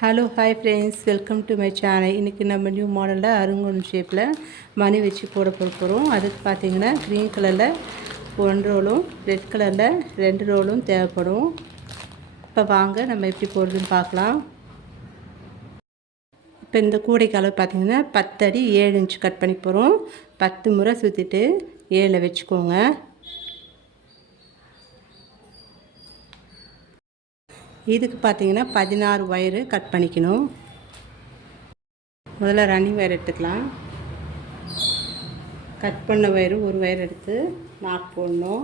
Hello hi friends, welcome to my channel. இன்றைக்கி நம்ம new மாடலில் அருங்கோணம் ஷேப்பில் மணி வச்சு போகிறோம். அதுக்கு பார்த்திங்கன்னா க்ரீன் கலரில் 1 ரோலும் ரெட் கலரில் 2 ரோலும் தேவைப்படும். இப்போ வாங்க நம்ம எப்படி போடுறதுன்னு பார்க்கலாம். இப்போ இந்த கூடைக்கு அளவு பார்த்திங்கன்னா 10 அடி 7 இன்ச் கட் பண்ணி போகிறோம். 10 முறை சுற்றிட்டு 7 வச்சுக்கோங்க. இதுக்கு பார்த்திங்கன்னா 16 ஒயரு கட் பண்ணிக்கணும். முதல்ல ரன்னிங் ஒயர் எடுத்துக்கலாம். கட் பண்ண ஒயரு ஒரு ஒயர் எடுத்து நாட் போடணும்.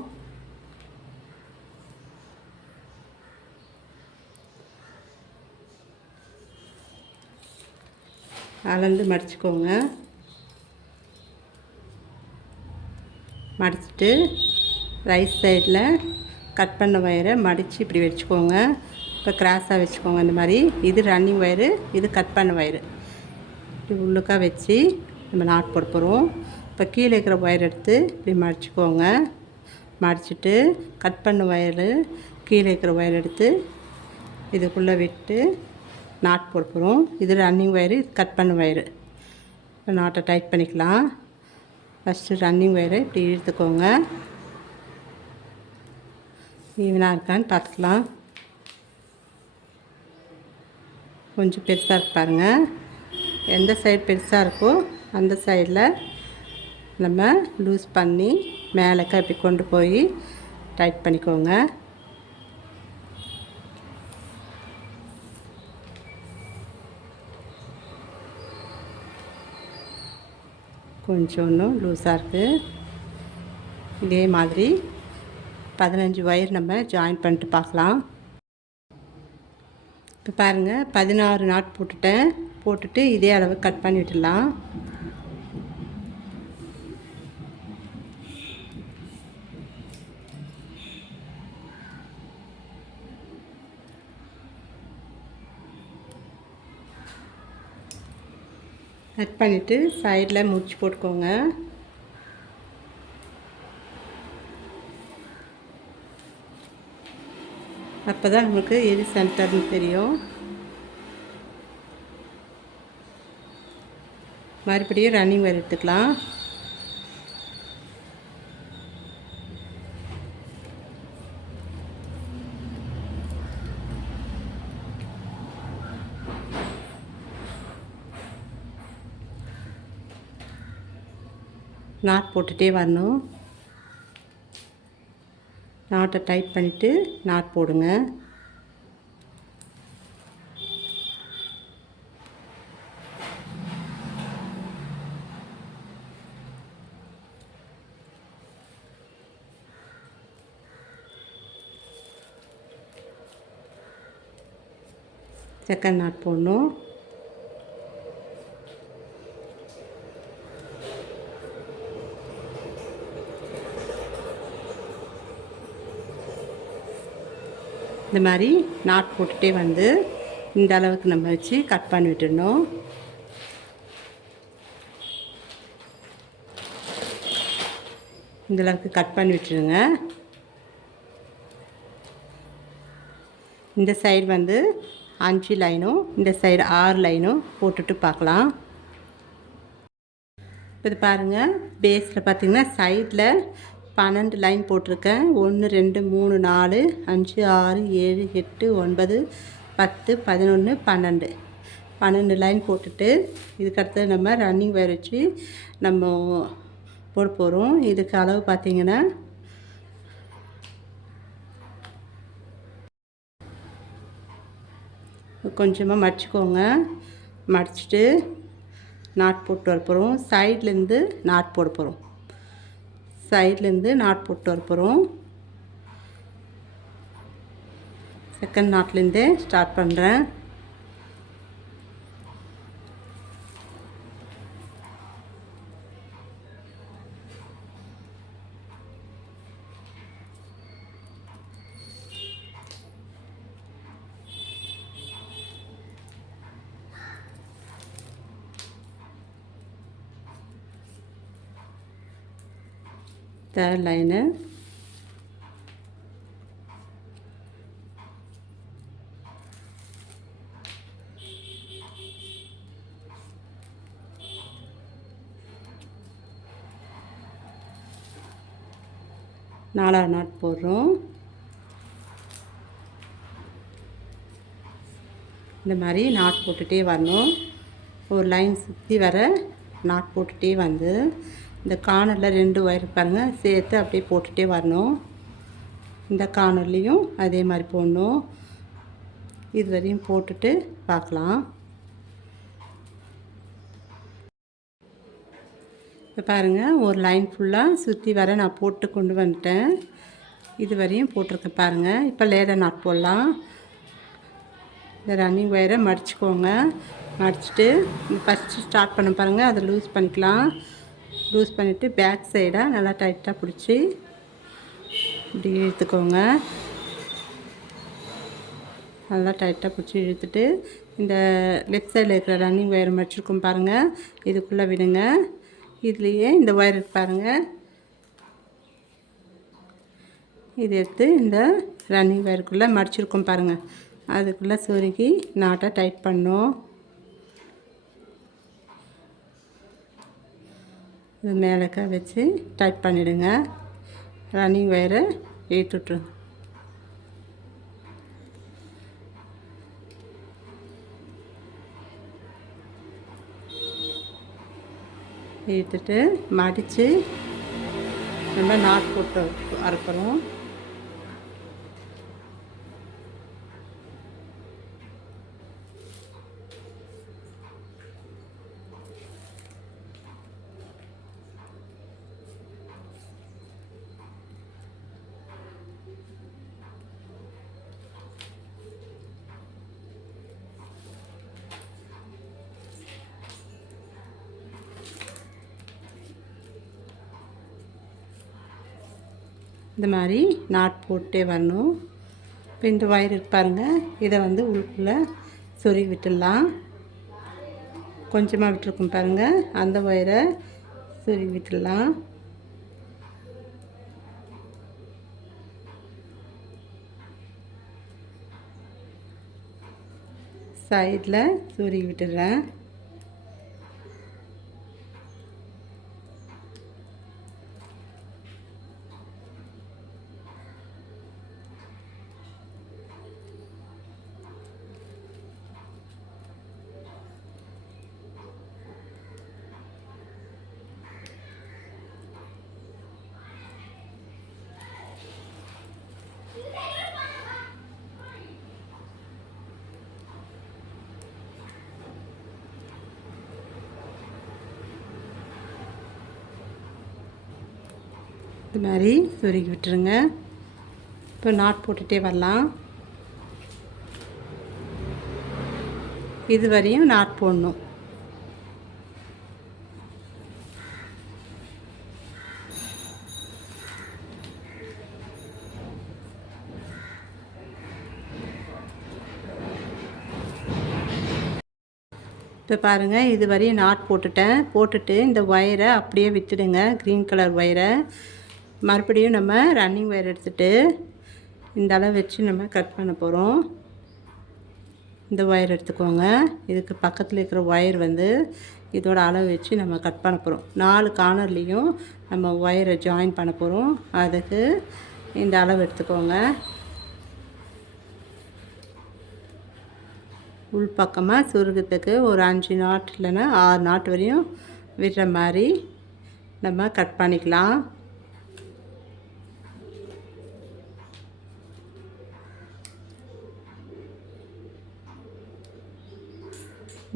அளந்து மடிச்சுக்கோங்க. மடிச்சுட்டு ரைட் சைடில் கட் பண்ண ஒயரை மடித்து இப்படி வச்சுக்கோங்க. இப்போ கிராஸாக வச்சுக்கோங்க. இந்த மாதிரி இது ரன்னிங் ஒயரு, இது கட் பண்ண ஒயரு. இப்படி உள்ளுக்காக வச்சு நம்ம நாட் போட போகிறோம். இப்போ கீழே இருக்கிற ஒயர் எடுத்து இப்படி மடிச்சுக்கோங்க. மடிச்சுட்டு கட் பண்ண ஒயரு கீழே இருக்கிற ஒயர் எடுத்து இதுக்குள்ளே விட்டு நாட் போட போகிறோம். இது ரன்னிங் ஒயரு, இது கட் பண்ண ஒயரு. இப்போ நாட்டை டைட் பண்ணிக்கலாம். ஃபஸ்ட்டு ரன்னிங் ஒயரை இப்படி இழுத்துக்கோங்க. ஈவனாக இருக்கான்னு பார்த்துக்கலாம். கொஞ்சம் பெருசாக இருக்கு பாருங்கள். எந்த சைடு பெருசாக இருக்கோ அந்த சைடில் நம்ம லூஸ் பண்ணி மேலேக்க இப்படி கொண்டு போய் டைட் பண்ணிக்கோங்க. கொஞ்சம் இன்னும் லூஸாக இருக்குது. இதே மாதிரி 15 ஒயர் நம்ம ஜாயின் பண்ணிட்டு பார்க்கலாம். இப்போ பாருங்கள், 16 நாட் போட்டுட்டு இதே அளவு கட் பண்ணி விட்டுடலாம். கட் பண்ணிவிட்டு சைடில் முடிச்சு போட்டுக்கோங்க. அப்போ தான் நமக்கு எது சென்டர்னு தெரியும். மறுபடியும் ரன்னிங் ஒயர் எடுத்துக்கலாம். நாட் போட்டுகிட்டே வரணும். நாட்டை டைட் பண்ணிவிட்டு நாட் போடுங்க. செகண்ட் நாட் போடணும். இந்த மாதிரி நாட் போட்டுகிட்டே வந்து இந்த அளவுக்கு நம்ம வச்சு கட் பண்ணி விட்டுடணும். இந்த அளவுக்கு கட் பண்ணி விட்டுருங்க. இந்த சைடு வந்து 5 லைனும் இந்த சைடு 6 லைனும் போட்டுட்டு பார்க்கலாம். இது பாருங்கள், பேஸில் பார்த்திங்கன்னா சைடில் 12 லைன் போட்டிருக்கேன். 1 2 3 4 5 6 7 8 9 10 11 12 லைன் போட்டுட்டு இதுக்கடுத்து நம்ம ரன்னிங் ஒயர் வச்சு நம்ம போட போகிறோம். இதுக்கு அளவு பார்த்திங்கன்னா கொஞ்சமாக மடிச்சுக்கோங்க. மடிச்சுட்டு நாட் போட்டு வர போகிறோம். சைட்லேருந்து நாட் போட போகிறோம். சைட்லேருந்து நாட் போட்டு வர போகிறோம். செகண்ட் நாட்லேருந்தே ஸ்டார்ட் பண்ணுறேன். தேர்ட் லைனு 4வது நாட் போடுறோம். இந்த மாதிரி நாட் போட்டுகிட்டே வரணும். ஒரு லைன் சுற்றி வர நாட் போட்டுகிட்டே வந்து இந்த கார்னரில் 2 ஒயர் பாருங்கள் சேர்த்து அப்படியே போட்டுகிட்டே வரணும். இந்த கார்னர்லேயும் அதே மாதிரி போடணும். இது வரையும் போட்டுட்டு பார்க்கலாம். இப்போ பாருங்கள் ஒரு லைன் ஃபுல்லாக சுற்றி வர நான் போட்டு கொண்டு வந்துட்டேன். இது வரையும் போட்டிருக்கேன் பாருங்கள். இப்போ லேடர் நாட் போடலாம். இந்த ரன்னிங் ஒயரை மடிச்சுக்கோங்க. மடிச்சுட்டு ஃபஸ்ட்டு ஸ்டார்ட் பண்ண பாருங்கள், அதை லூஸ் பண்ணிக்கலாம். லூஸ் பண்ணிவிட்டு பேக் சைடாக நல்லா டைட்டாக பிடிச்சி இப்படி இழுத்துக்கோங்க. நல்லா டைட்டாக பிடிச்சி இழுத்துட்டு இந்த லெஃப்ட் சைடில் இருக்கிற ரன்னிங் ஒயர் மடிச்சிருக்கோம் பாருங்கள், இதுக்குள்ளே விடுங்க. இதுலேயே இந்த ஒயர் இருக்கு பாருங்கள், இது எடுத்து இந்த ரன்னிங் ஒயருக்குள்ளே மடிச்சிருக்கோம் பாருங்கள், அதுக்குள்ளே சொருகி நாட்டை டைட் பண்ணோம். இது மேலக்க வச்சு டைட் பண்ணிவிடுங்க. ரன்னிங் ஒயரை இழுத்துட்ருங்க. இழுத்துட்டு மடித்து நம்ம நாட் போட்டு அறுக்கிறோம். இந்த மாதிரி நாட் போட்டே வரணும். இப்போ இந்த ஒயர் இருக்கு பாருங்கள், இதை வந்து உள்ளுக்குள்ளே சொருகி விட்டுடலாம். கொஞ்சமாக விட்டுருக்கும் பாருங்கள், அந்த ஒயரை சொருகி விட்டுடலாம். சைடில் சொருகி விட்டுடுறேன். இது மாதிரி சொருகி விட்டுருங்க. இப்போ நாட் போட்டுகிட்டே வரலாம். இது வரையும் நாட் போடணும். இப்போ பாருங்கள், இது வரையும் நாட் போட்டுட்டு இந்த ஒயரை அப்படியே விட்டுடுங்க. க்ரீன் கலர் ஒயரை மறுபடியும் நம்ம ரன்னிங் ஒயர் எடுத்துகிட்டு இந்த அளவு வச்சு நம்ம கட் பண்ண போகிறோம். இந்த ஒயர் எடுத்துக்கோங்க. இதுக்கு பக்கத்தில் இருக்கிற ஒயர் வந்து இதோட அளவு வச்சு நம்ம கட் பண்ண போகிறோம். 4 கார்னர்லேயும் நம்ம ஒயரை ஜாயின் பண்ண போகிறோம். அதுக்கு இந்த அளவு எடுத்துக்கோங்க. உள் பக்கமாக சுருக்கத்துக்கு ஒரு 5 நாட் இல்லைன்னா 6 நாட் வரையும் விடுற மாதிரி நம்ம கட் பண்ணிக்கலாம்.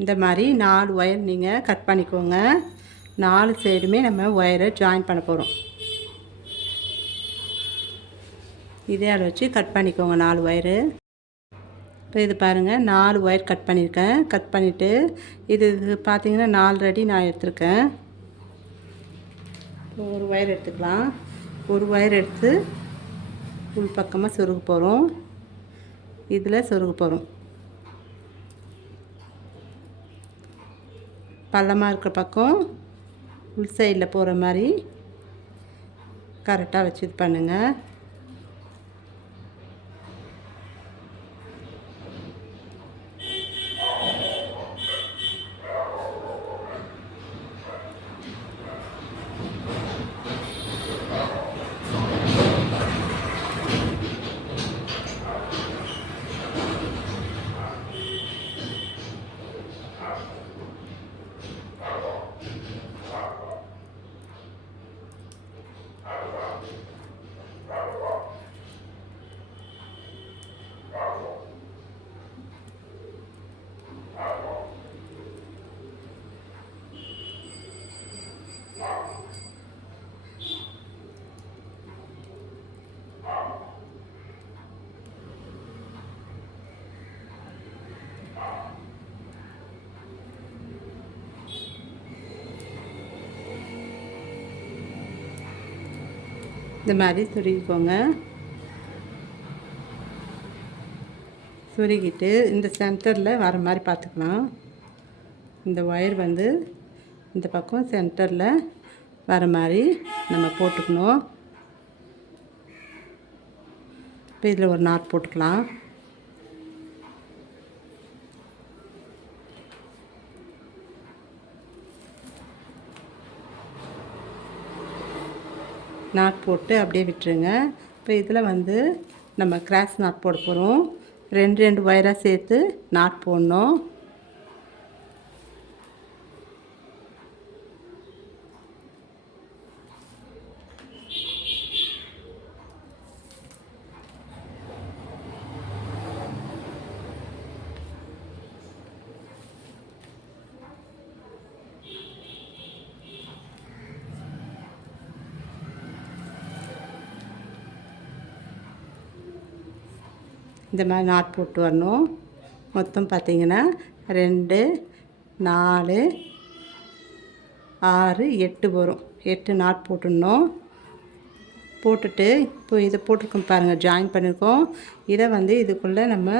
இந்த மாதிரி 4 ஒயர் நீங்கள் கட் பண்ணிக்கோங்க. 4 சைடுமே நம்ம ஒயரை ஜாயின் பண்ண போகிறோம். இதே அளவு வச்சு கட் பண்ணிக்கோங்க 4 ஒயரு. இப்போ இது பாருங்கள், 4 ஒயர் கட் பண்ணியிருக்கேன். கட் பண்ணிவிட்டு இது பார்த்திங்கன்னா 4 அடி நான் எடுத்திருக்கேன். ஒரு ஒயர் எடுத்துக்கலாம். ஒரு ஒயர் எடுத்து உள் பக்கமாக சொருக போகிறோம். இதில் சொருக போகிறோம். பள்ளமாக இருக்கிற பக்கம் உள் சைடில் போகிற மாதிரி கரெக்டாக வச்சு இது பண்ணுங்கள். இந்த மாதிரி சுருக்கிக்கோங்க. சுருக்கிட்டு இந்த சென்டரில் வர மாதிரி பார்த்துக்கலாம். இந்த ஒயர் வந்து இந்த பக்கம் சென்டரில் வர மாதிரி நம்ம போட்டுக்கணும். இப்போ இதில் ஒரு நாட் போட்டுக்கலாம். நாட் போட்டு அப்படியே விட்டுருங்க. இப்போ இதில் வந்து நம்ம கிராஸ் நாட் போட போகிறோம். ரெண்டு ஒயராக சேர்த்து நாட் போடணும். இந்த மாதிரி நாட் போட்டு வரணும். மொத்தம் பார்த்திங்கன்னா 2 4 6 8 வரும். 8 நாட் போட்டுடணும். போட்டுட்டு இப்போ இதை போட்டிருக்கோம் பாருங்கள், ஜாயின் பண்ணியிருக்கோம். இதை வந்து இதுக்குள்ளே நம்ம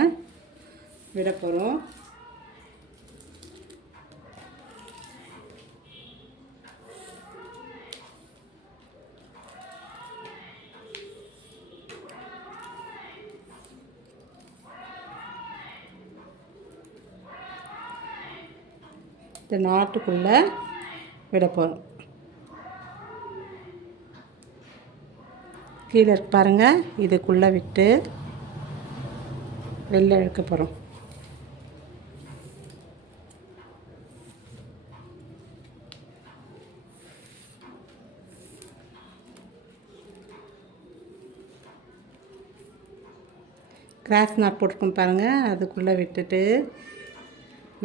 விட போகிறோம். இந்த நாட்டுக்குள்ளே விட போகிறோம். கீழே இருக்கு பாருங்கள், இதுக்குள்ளே விட்டு வெளில இழுக்க போகிறோம். கிராஸ் நாட் போட்டிருக்கோம் பாருங்கள், அதுக்குள்ளே விட்டுட்டு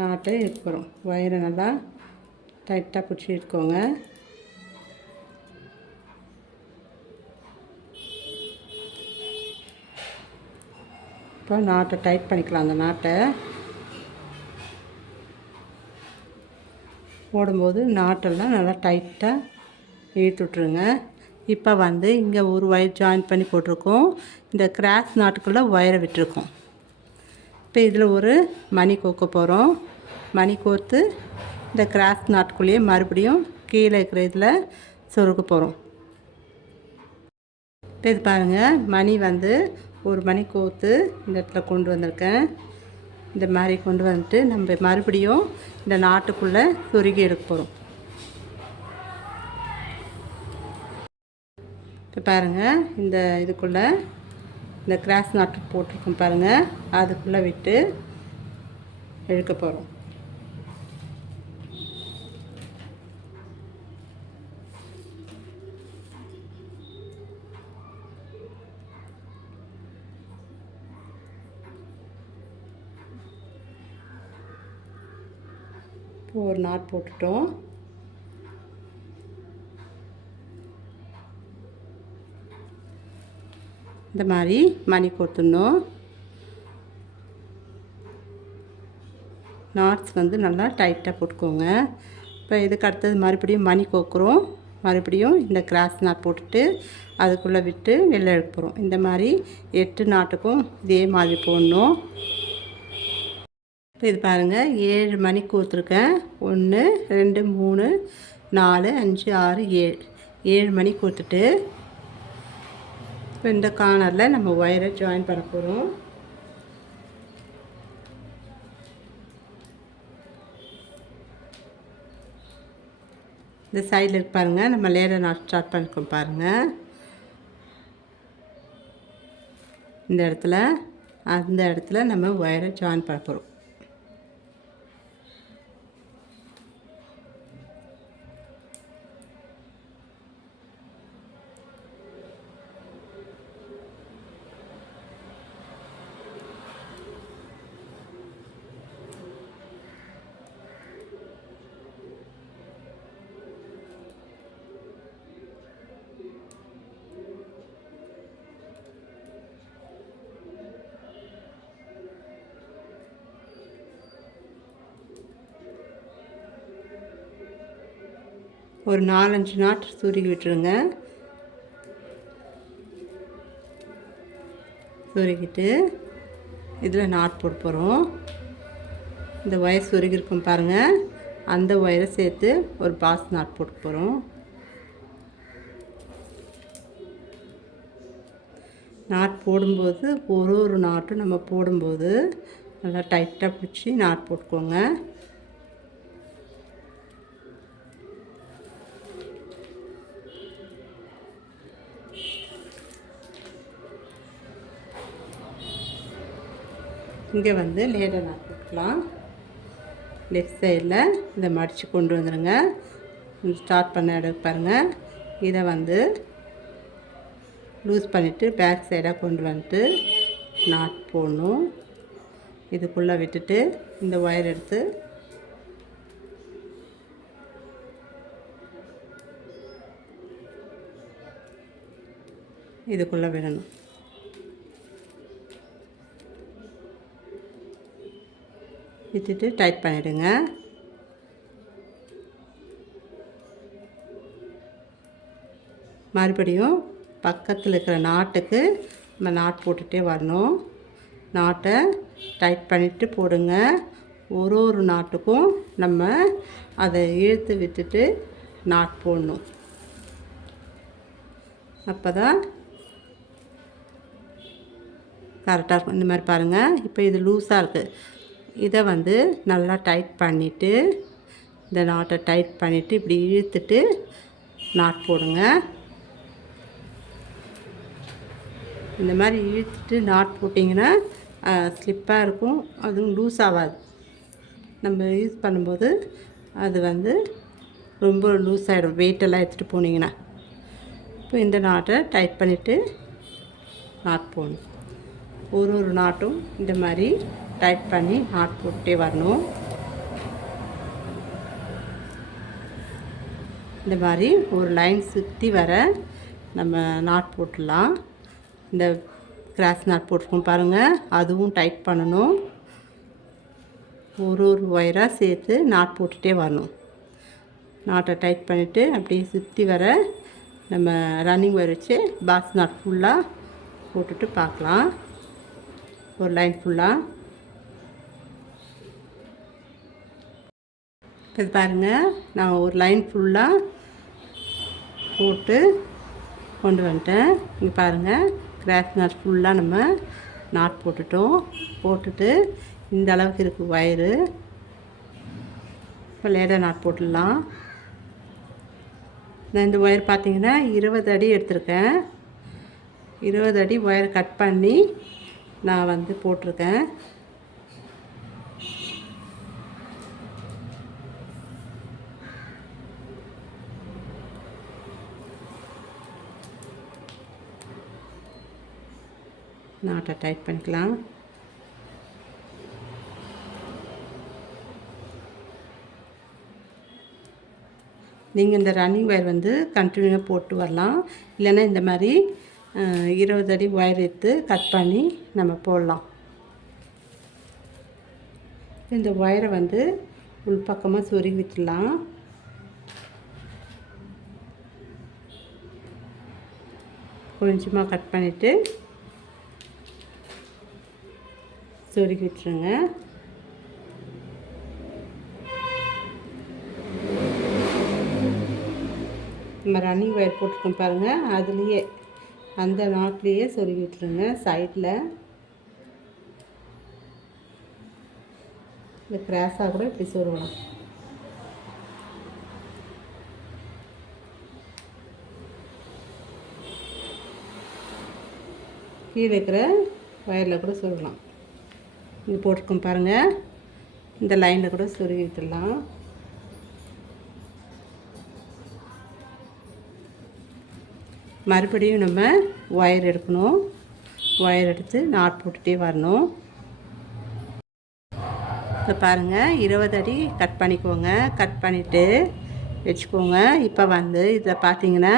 நாட்டை எடுக்க போகிறோம். ஒயரை நல்லா டைட்டாக பிடிச்சி எடுக்கோங்க. இப்போ நாட்டை டைட் பண்ணிக்கலாம். அந்த நாட்டை போடும்போது நாட்டெல்லாம் நல்லா டைட்டாக இழுத்து விட்ருங்க. இப்போ வந்து இங்கே ஒரு ஒயர் ஜாயின் பண்ணி போட்டிருக்கோம். இந்த கிராஸ் நாட்டுக்குள்ளே ஒயரை விட்டுருக்கோம். இப்போ இதில் ஒரு மணி கோக்க போகிறோம். மணி கோர்த்து இந்த கிராஸ் நாட்டுக்குள்ளேயே மறுபடியும் கீழே இருக்கிற இதில் சொருக்க போகிறோம். இப்போ இது பாருங்கள், மணி வந்து ஒரு மணி கோர்த்து இந்த இடத்துல கொண்டு வந்திருக்கேன். இந்த மாதிரி கொண்டு வந்துட்டு நம்ம மறுபடியும் இந்த நாட்டுக்குள்ளே சொருகி எடுக்க போகிறோம். இப்போ பாருங்கள், இந்த இதுக்குள்ளே இந்த கிராஸ் நாட்டு போட்டிருக்கோம் பாருங்கள், அதுக்குள்ளே விட்டு இழுக்க போகிறோம். இப்போ ஒரு நாட் போட்டுட்டோம். இந்த மாதிரி மணி கோர்த்துடணும். நாட்ஸ் வந்து நல்லா டைட்டாக போட்டுக்கோங்க. இப்போ இதுக்கு அடுத்தது மறுபடியும் மணி கோக்குறோம். மறுபடியும் இந்த கிராஸ் நாட் போட்டுட்டு அதுக்குள்ளே விட்டு வெளில எடுக்க போகிறோம். இந்த மாதிரி 8 நாட்டுக்கும் இதே மாதிரி போடணும். இப்போ இது பாருங்கள், 7 மணி கோர்த்துருக்கேன். 1 2 3 4 5 6 7 7 மணி கோர்த்துட்டு இப்போ இந்த கார்னரில் நம்ம ஒயரை ஜாயின் பண்ண போகிறோம். இந்த சைடில் இருக்கு பாருங்கள், நம்ம லேயரை நாட் ஸ்டார்ட் பண்ணிக்கோம் பாருங்கள். இந்த இடத்துல அந்த இடத்துல நம்ம ஒயரை ஜாயின் பண்ண போகிறோம். ஒரு 4-5 நாட் சுருகி விட்டுருங்க. சொருகிட்டு இதில் நாட் போட போகிறோம். இந்த ஒயர் சொருகிருக்கும் பாருங்கள், அந்த ஒயரை சேர்த்து ஒரு பாஸ் நாட் போட்டு போகிறோம். நாட் போடும்போது ஒரு நாட்டும் நம்ம போடும்போது நல்லா டைட்டாக பிடிச்சி நாட் போட்டுக்கோங்க. இங்கே வந்து லேடர் நாட் போட்டுக்கலாம். லெஃப்ட் சைடில் இதை மடித்து கொண்டு வந்துடுங்க. ஸ்டார்ட் பண்ண இடம் பாருங்கள், இதை வந்து லூஸ் பண்ணிவிட்டு பேக் சைடாக கொண்டு வந்துட்டு நாட் போடணும். இதுக்குள்ளே விட்டுட்டு இந்த ஒயர் எடுத்து இதுக்குள்ளே விடணும். விட்டுட்டு டைட் பண்ணிவிடுங்க. மறுபடியும் பக்கத்தில் இருக்கிற நாட்டுக்கு நம்ம நாட் போட்டுகிட்டே வரணும். நாட்டை டைட் பண்ணிவிட்டு போடுங்க. ஒரு நாட்டுக்கும் நம்ம அதை இழுத்து விட்டுட்டு நாட் போடணும். அப்போ தான் கரெக்டாக இருக்கும். இந்த மாதிரி பாருங்கள், இப்போ இது லூஸாக இருக்குது. இதை வந்து நல்லா டைட் பண்ணிவிட்டு இந்த நாட்டை டைட் பண்ணிவிட்டு இப்படி இழுத்துட்டு நாட் போடுங்க. இந்த மாதிரி இழுத்துட்டு நாட் போட்டிங்கன்னா ஸ்லிப்பாக இருக்கும், அதுவும் லூஸ் ஆகாது. நம்ம யூஸ் பண்ணும்போது அது வந்து ரொம்ப லூஸ் ஆகிடும், வெயிட்டெல்லாம் எடுத்துகிட்டு போனீங்கன்னா. இப்போ இந்த நாட்டை டைட் பண்ணிவிட்டு நாட் போடணும். ஒரு நாட்டும் இந்த மாதிரி டைட் பண்ணி நாட் போட்டுட்டே வரணும். இந்த மாதிரி ஒரு லைன் சுற்றி வர நம்ம நாட் போட்டுடலாம். இந்த கிராஸ் நாட் போட்டிருக்கோம் பாருங்கள், அதுவும் டைட் பண்ணணும். ஒரு ஒயராக சேர்த்து நாட் போட்டுகிட்டே வரணும். நாட்டை டைட் பண்ணிவிட்டு அப்படியே சுற்றி வர நம்ம ரன்னிங் ஒயர் வச்சு பாக்ஸ் நாட் ஃபுல்லாக போட்டுட்டு பார்க்கலாம். ஒரு லைன் ஃபுல்லாக இது பாருங்கள், நான் ஒரு லைன் ஃபுல்லாக போட்டு கொண்டு வந்துட்டேன். இங்கே பாருங்கள், கிராஸ் நாட் ஃபுல்லாக நம்ம நாட் போட்டுட்டோம். போட்டுட்டு இந்த அளவுக்கு இருக்குது ஒயரு. இப்போ லேடர் நாட் போட்டுடலாம். நான் இந்த ஒயர் பார்த்திங்கன்னா 20 அடி எடுத்திருக்கேன். 20 அடி ஒயர் கட் பண்ணி நான் வந்து போட்டிருக்கேன். நாட்டை டைட் பண்ணிக்கலாம். நீங்கள் இந்த ரன்னிங் ஒயர் வந்து கண்டினியூவாக போட்டு வரலாம். இல்லைன்னா இந்த மாதிரி 20 அடி ஒயர் எடுத்து கட் பண்ணி நம்ம போடலாம். இந்த ஒயரை வந்து உள்பக்கமாக சொருகி வச்சிடலாம். கொஞ்சமாக கட் பண்ணிவிட்டு சொருகி விட்டுருங்க. நம்ம ரன்னிங் ஒயர் போட்டுருக்கோம் பாருங்கள், அதுலேயே அந்த நாட்லேயே சொருகி விட்டுருங்க. சைடில் இந்த கிராஸாக கூட இப்படி சொருகலாம். கீழே இருக்கிற ஒயரில் கூட சொருகலாம். இங்கே போட்டிருக்கோம் பாருங்கள், இந்த லைனில் கூட சொருகி விட்டுடலாம். மறுபடியும் நம்ம ஒயர் எடுக்கணும். ஒயர் எடுத்து நாட் போட்டுகிட்டே வரணும். இப்போ பாருங்கள், 20 அடி கட் பண்ணிக்கோங்க. கட் பண்ணிவிட்டு வச்சுக்கோங்க. இப்போ வந்து இதில் பார்த்தீங்கன்னா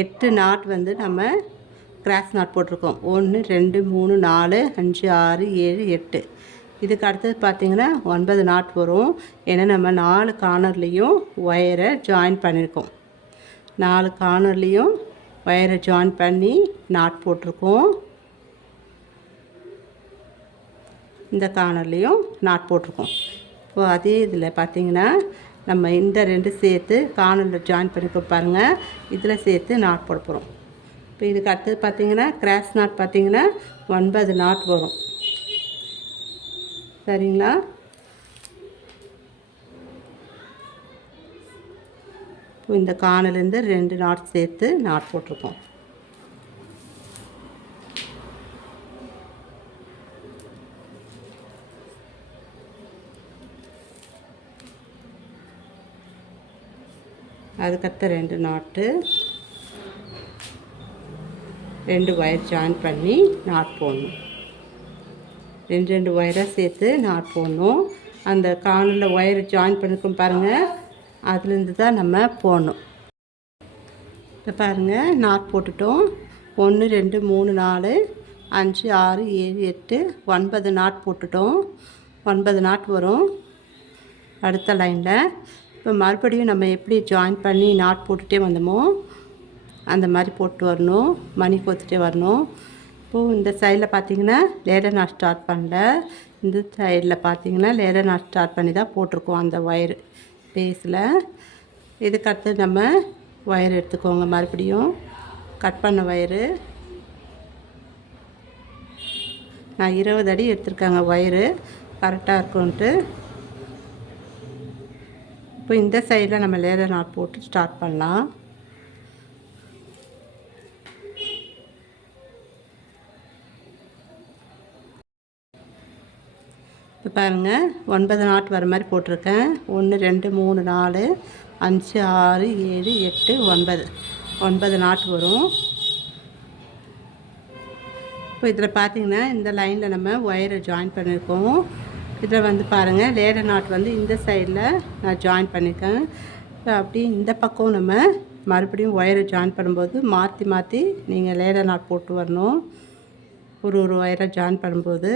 8 நாட் வந்து நம்ம கிராஸ் நாட் போட்டிருக்கோம். 1 2 3 4 5 6 7 8. இதுக்கு அடுத்தது பார்த்திங்கன்னா 9 நாட் வரும். ஏன்னா நம்ம 4 கார்னர்லேயும் ஒயரை ஜாயின் பண்ணியிருக்கோம். 4 கார்னர்லேயும் ஒயரை ஜாயின் பண்ணி நாட் போட்டிருக்கோம். இந்த கார்னர்லேயும் நாட் போட்டிருக்கோம். இப்போது அதே இதில் பார்த்திங்கன்னா நம்ம இந்த 2 சேர்த்து கார்னரில் ஜாயின் பண்ணிக்க பாருங்கள். இதில் சேர்த்து நாட் போட போகிறோம். இப்போ இதுக்கு அடுத்தது பார்த்திங்கன்னா கிராஸ் நாட் பார்த்திங்கன்னா 9 நாட் வரும். சரிங்களா? இப்போ இந்த கார்னர்லேருந்து 2 நாட் சேர்த்து நாட் போட்டிருக்கோம். அதுக்கடுத்த 2 நாட்டு 2 ஒயர் ஜாயின் பண்ணி நாட் போடணும். 2 ஒயரை சேர்த்து நாட் போடணும். அந்த கார்னரில் ஒயர் ஜாயின் பண்ணிருக்கோம் பாருங்கள், அதுலேருந்து தான் நம்ம போடணும். இப்போ பாருங்கள், நாட் போட்டுட்டோம். 1 2 3 4 5 6 7 8 9 நாட் போட்டுட்டோம். 9 நாட் வரும் அடுத்த லைனில். இப்போ மறுபடியும் நம்ம எப்படி ஜாயின் பண்ணி நாட் போட்டுகிட்டே வந்தோமோ அந்த மாதிரி போட்டு வரணும். மணி கோத்துட்டே வரணும். இப்போது இந்த சைடில் பார்த்திங்கன்னா லேடர் நாட் ஸ்டார்ட் பண்ணல. இந்த சைடில் பார்த்திங்கன்னா லேடர் நாட் ஸ்டார்ட் பண்ணி தான் போட்டிருக்கோம் அந்த ஒயர் பேஸில். இதுக்கடுத்து நம்ம ஒயர் எடுத்துக்கோங்க. மறுபடியும் கட் பண்ண ஒயரு நான் 20 அடி எடுத்துருக்கேங்க. ஒயரு கரெக்டாக இருக்கும்ன்ட்டு. இப்போ இந்த சைடில் நம்ம லேடர் நாட் போட்டு ஸ்டார்ட் பண்ணலாம். இப்போ பாருங்கள், 9 நாட் வர மாதிரி போட்டிருக்கேன். 1 2 3 4 5 6 7 8 9 நாட் வரும். இப்போ இதில் பார்த்திங்கன்னா இந்த லைனில் நம்ம ஒயரை ஜாயின் பண்ணியிருக்கோம். இதில் வந்து பாருங்கள், லேடர் நாட் வந்து இந்த சைடில் நான் ஜாயின் பண்ணியிருக்கேன். அப்படி இந்த பக்கம் நம்ம மறுபடியும் ஒயரை ஜாயின் பண்ணும்போது மாற்றி மாற்றி நீங்கள் லேடர் நாட் போட்டு வரணும். ஒரு ஒயரை ஜாயின் பண்ணும்போது.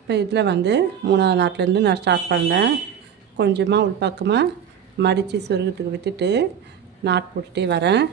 இப்போ இதில் வந்து 3ஆவது நாட்லேருந்து நான் ஸ்டார்ட் பண்ணுறேன். கொஞ்சமாக உள்பக்கமாக மடித்து சொருகிறதுக்கு விட்டுட்டு நாட் போட்டுகிட்டே வரேன்.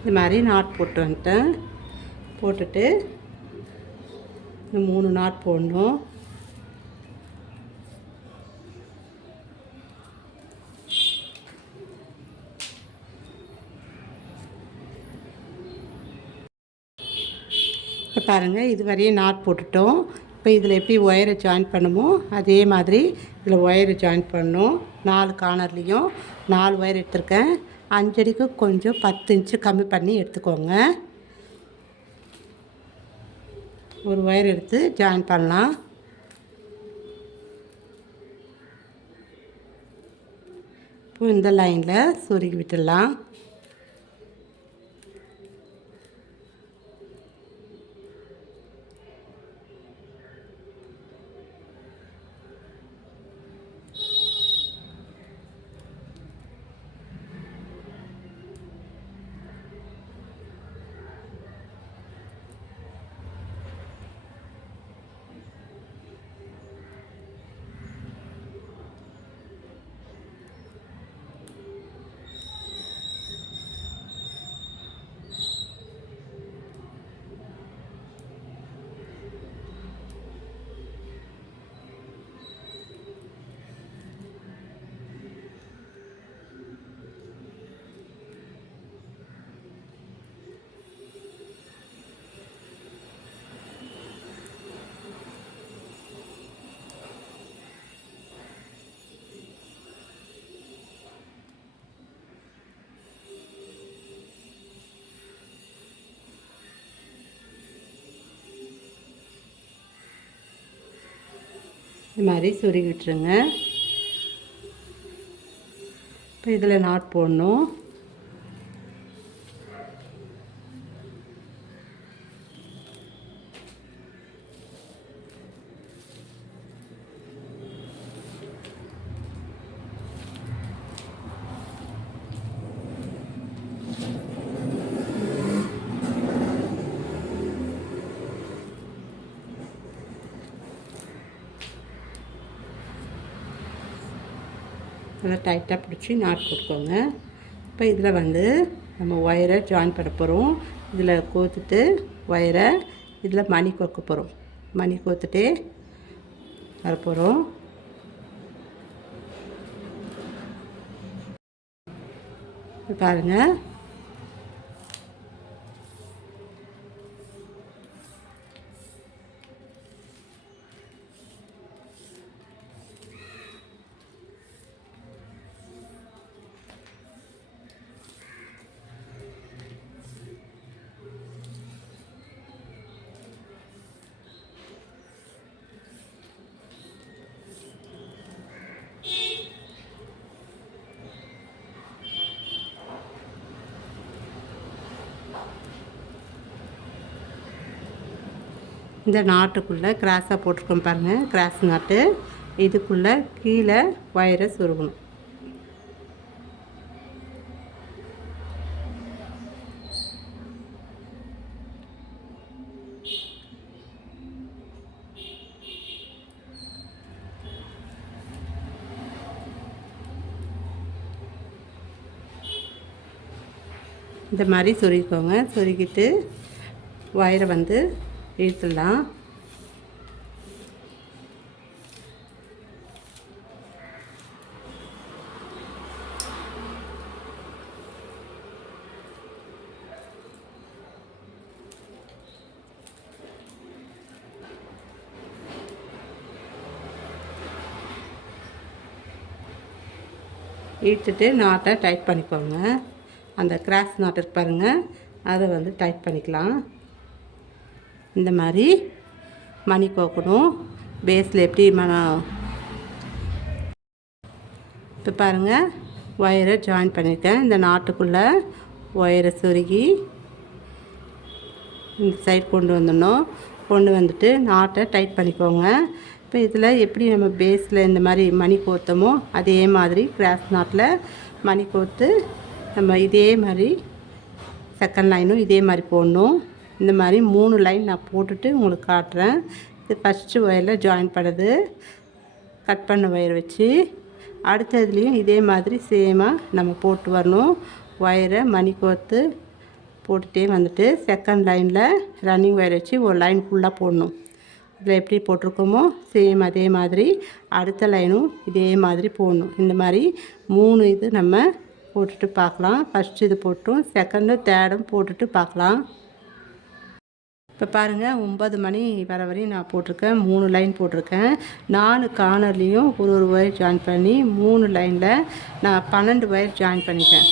இது மாதிரி நாட் போட்டு வந்துட்டேன். போட்டுட்டு இந்த 3 நாட் போடணும். இப்போ பாருங்கள், இது வரையும் நாட் போட்டுட்டோம். இப்போ இதில் எப்படி ஒயரை ஜாயின் பண்ணுமோ அதே மாதிரி இதில் ஒயரை ஜாயின் பண்ணணும். 4 கார்னர்லேயும் 4 ஒயர் எடுத்திருக்கேன். 5 அடிக்கு கொஞ்சம் 10 இன்ச்சு கம்மி பண்ணி எடுத்துக்கோங்க. ஒரு ஒயர் எடுத்து ஜாயின் பண்ணலாம். இப்போ இந்த லைனில் சொருகி விட்டுடலாம். இது மாதிரி சொருகி விட்டுருங்க. இப்போ இதில் நாட் போடணும். நல்லா டைட்டாக பிடிச்சி நாட் போட்டுக்கோங்க. இப்போ இதில் வந்து நம்ம ஒயரை ஜாயின் பண்ண போகிறோம். இதில் கோத்துட்டு ஒயரை இதில் மணி கோர்க்க போகிறோம். மணி கோத்துட்டே வரப்போகிறோம். பாருங்கள், இந்த நாட்டுக்குள்ளே கிராஸாக போட்டிருக்கோம் பாருங்கள், கிராஸ் நாட்டு. இதுக்குள்ளே கீழே ஒயரை சொருகணும். இந்த மாதிரி சொருகிக்கோங்க. சொருகிட்டு ஒயரை வந்து இழுத்துடலாம். இழுத்துட்டு நாட்டை டைட் பண்ணிக்கோங்க. அந்த கிராஸ் நாட் இருக்கு பாருங்கள், அதை வந்து டைட் பண்ணிக்கலாம். இந்த மாதிரி மணி கோக்கணும். பேஸில் எப்படி இப்போ பாருங்கள், ஒயரை ஜாயின் பண்ணியிருக்கேன். இந்த நாட்டுக்குள்ளே ஒயரை சொருகி இந்த சைட் கொண்டு வந்துடணும். கொண்டு வந்துட்டு நாட்டை டைட் பண்ணிக்கோங்க. இப்போ இதில் எப்படி நம்ம பேஸில் இந்த மாதிரி மணி கோத்தமோ அதே மாதிரி கிராஸ் நாட்டில் மணி கோத்து நம்ம இதே மாதிரி செகண்ட் லைனும் இதே மாதிரி போடணும். இந்த மாதிரி 3 லைன் நான் போட்டுட்டு உங்களுக்கு காட்டுறேன். இது ஃபஸ்ட்டு ஒயரில் ஜாயின் பண்ணுறது கட் பண்ண ஒயர் வச்சு. அடுத்ததுலேயும் இதே மாதிரி சேமாக நம்ம போட்டு வரணும். ஒயரை மணி கோர்த்து போட்டுகிட்டே வந்துட்டு செகண்ட் லைனில் ரன்னிங் ஒயர் வச்சு ஒரு லைன் ஃபுல்லாக போடணும். இதில் எப்படி போட்டிருக்கோமோ சேம் அதே மாதிரி அடுத்த லைனும் இதே மாதிரி போடணும். இந்த மாதிரி 3 இது நம்ம போட்டுட்டு பார்க்கலாம். ஃபஸ்ட்டு இது போட்டும் செகண்டு தேர்டும் போட்டுட்டு பார்க்கலாம். இப்போ பாருங்கள், 9 மணி வர வரையும் நான் போட்டிருக்கேன். 3 லைன் போட்டிருக்கேன். 4 கார்னர்லேயும் ஒரு ஒயர் ஜாயின் பண்ணி 3 லைனில் நான் 12 ஒயர் ஜாயின் பண்ணிட்டேன்.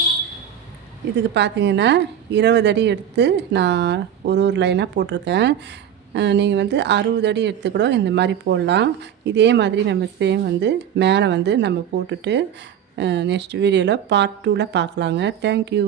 இதுக்கு பார்த்தீங்கன்னா 20 அடி எடுத்து நான் ஒரு லைனாக போட்டிருக்கேன். நீங்கள் வந்து 60 அடி எடுத்து கூட இந்த மாதிரி போடலாம். இதே மாதிரி நம்ம சேம் வந்து மேலே வந்து நம்ம போட்டுட்டு நெக்ஸ்ட் வீடியோவில் பார்ட் 2ல் பார்க்கலாங்க. தேங்க்யூ.